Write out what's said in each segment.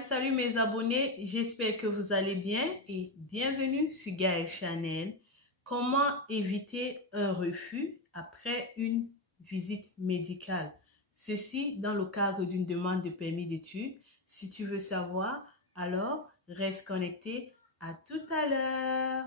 Salut mes abonnés, j'espère que vous allez bien et bienvenue sur Gaëlle Channel. Comment éviter un refus après une visite médicale? Ceci dans le cadre d'une demande de permis d'études. Si tu veux savoir, alors reste connecté. À tout à l'heure.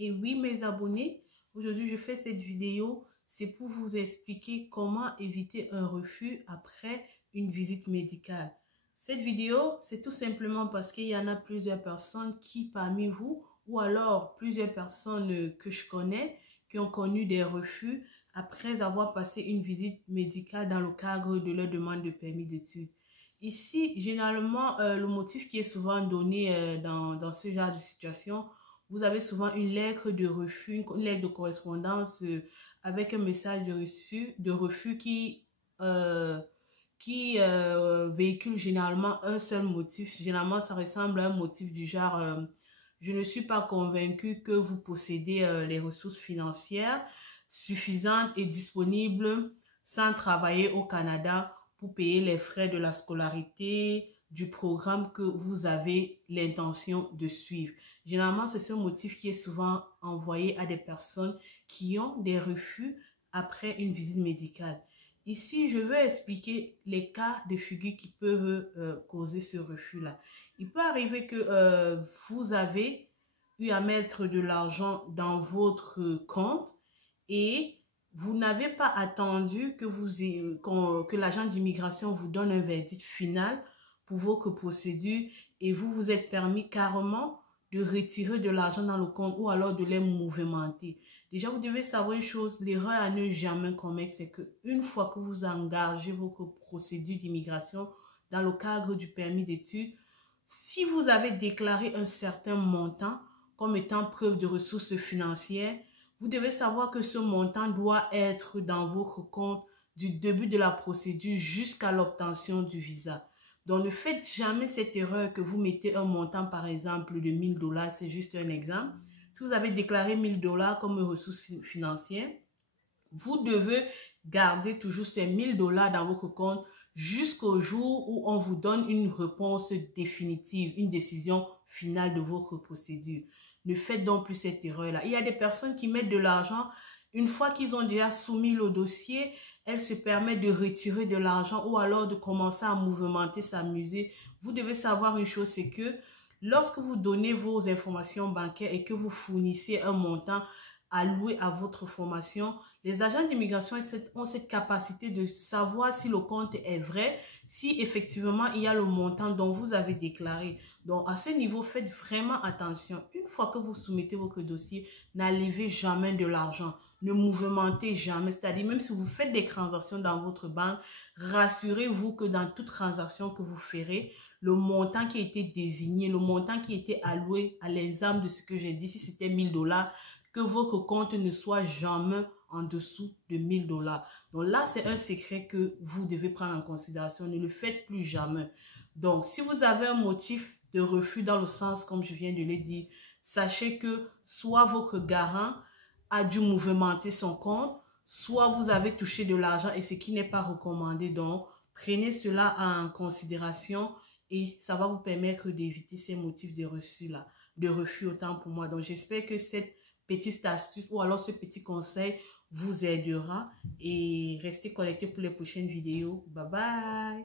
Et oui, mes abonnés, aujourd'hui, je fais cette vidéo, c'est pour vous expliquer comment éviter un refus après une visite médicale. Cette vidéo, c'est tout simplement parce qu'il y en a plusieurs personnes qui, parmi vous, ou alors plusieurs personnes que je connais, qui ont connu des refus après avoir passé une visite médicale dans le cadre de leur demande de permis d'études. Ici, généralement, le motif qui est souvent donné dans ce genre de situation, vous avez souvent une lettre de refus, une lettre de correspondance avec un message de refus qui véhicule généralement un seul motif. Généralement, ça ressemble à un motif du genre je ne suis pas convaincu que vous possédez les ressources financières suffisantes et disponibles sans travailler au Canada pour payer les frais de la scolarité, du programme que vous avez l'intention de suivre. Généralement, c'est ce motif qui est souvent envoyé à des personnes qui ont des refus après une visite médicale. Ici, je veux expliquer les cas de figure qui peuvent causer ce refus-là. Il peut arriver que vous avez eu à mettre de l'argent dans votre compte et vous n'avez pas attendu que l'agent d'immigration vous donne un verdict final pour votre procédure et vous vous êtes permis carrément de retirer de l'argent dans le compte ou alors de les mouvementer. Déjà, vous devez savoir une chose, l'erreur à ne jamais commettre, c'est qu'une fois que vous engagez votre procédure d'immigration dans le cadre du permis d'études, si vous avez déclaré un certain montant comme étant preuve de ressources financières, vous devez savoir que ce montant doit être dans votre compte du début de la procédure jusqu'à l'obtention du visa. Donc, ne faites jamais cette erreur que vous mettez un montant, par exemple, de 1000 $. C'est juste un exemple. Si vous avez déclaré 1000 $ comme ressource financière, vous devez garder toujours ces 1000 $ dans votre compte jusqu'au jour où on vous donne une réponse définitive, une décision finale de votre procédure. Ne faites donc plus cette erreur-là. Il y a des personnes qui mettent de l'argent. Une fois qu'ils ont déjà soumis le dossier, elles se permettent de retirer de l'argent ou alors de commencer à mouvementer, s'amuser. Vous devez savoir une chose, c'est que lorsque vous donnez vos informations bancaires et que vous fournissez un montant alloué à votre formation, les agents d'immigration ont cette capacité de savoir si le compte est vrai, si effectivement il y a le montant dont vous avez déclaré. Donc à ce niveau, faites vraiment attention. Une fois que vous soumettez votre dossier, n'enlevez jamais de l'argent. Ne mouvementez jamais, c'est-à-dire même si vous faites des transactions dans votre banque, rassurez-vous que dans toute transaction que vous ferez, le montant qui a été désigné, le montant qui a été alloué à l'exemple de ce que j'ai dit, si c'était 1000 $, que votre compte ne soit jamais en dessous de 1000 $. Donc là, c'est un secret que vous devez prendre en considération. Ne le faites plus jamais. Donc, si vous avez un motif de refus dans le sens, comme je viens de le dire, sachez que soit votre garant a dû mouvementer son compte, soit vous avez touché de l'argent et ce qui n'est pas recommandé. Donc, prenez cela en considération et ça va vous permettre d'éviter ces motifs de refus autant pour moi. Donc, j'espère que cette petite astuce ou alors ce petit conseil vous aidera et restez connectés pour les prochaines vidéos. Bye bye!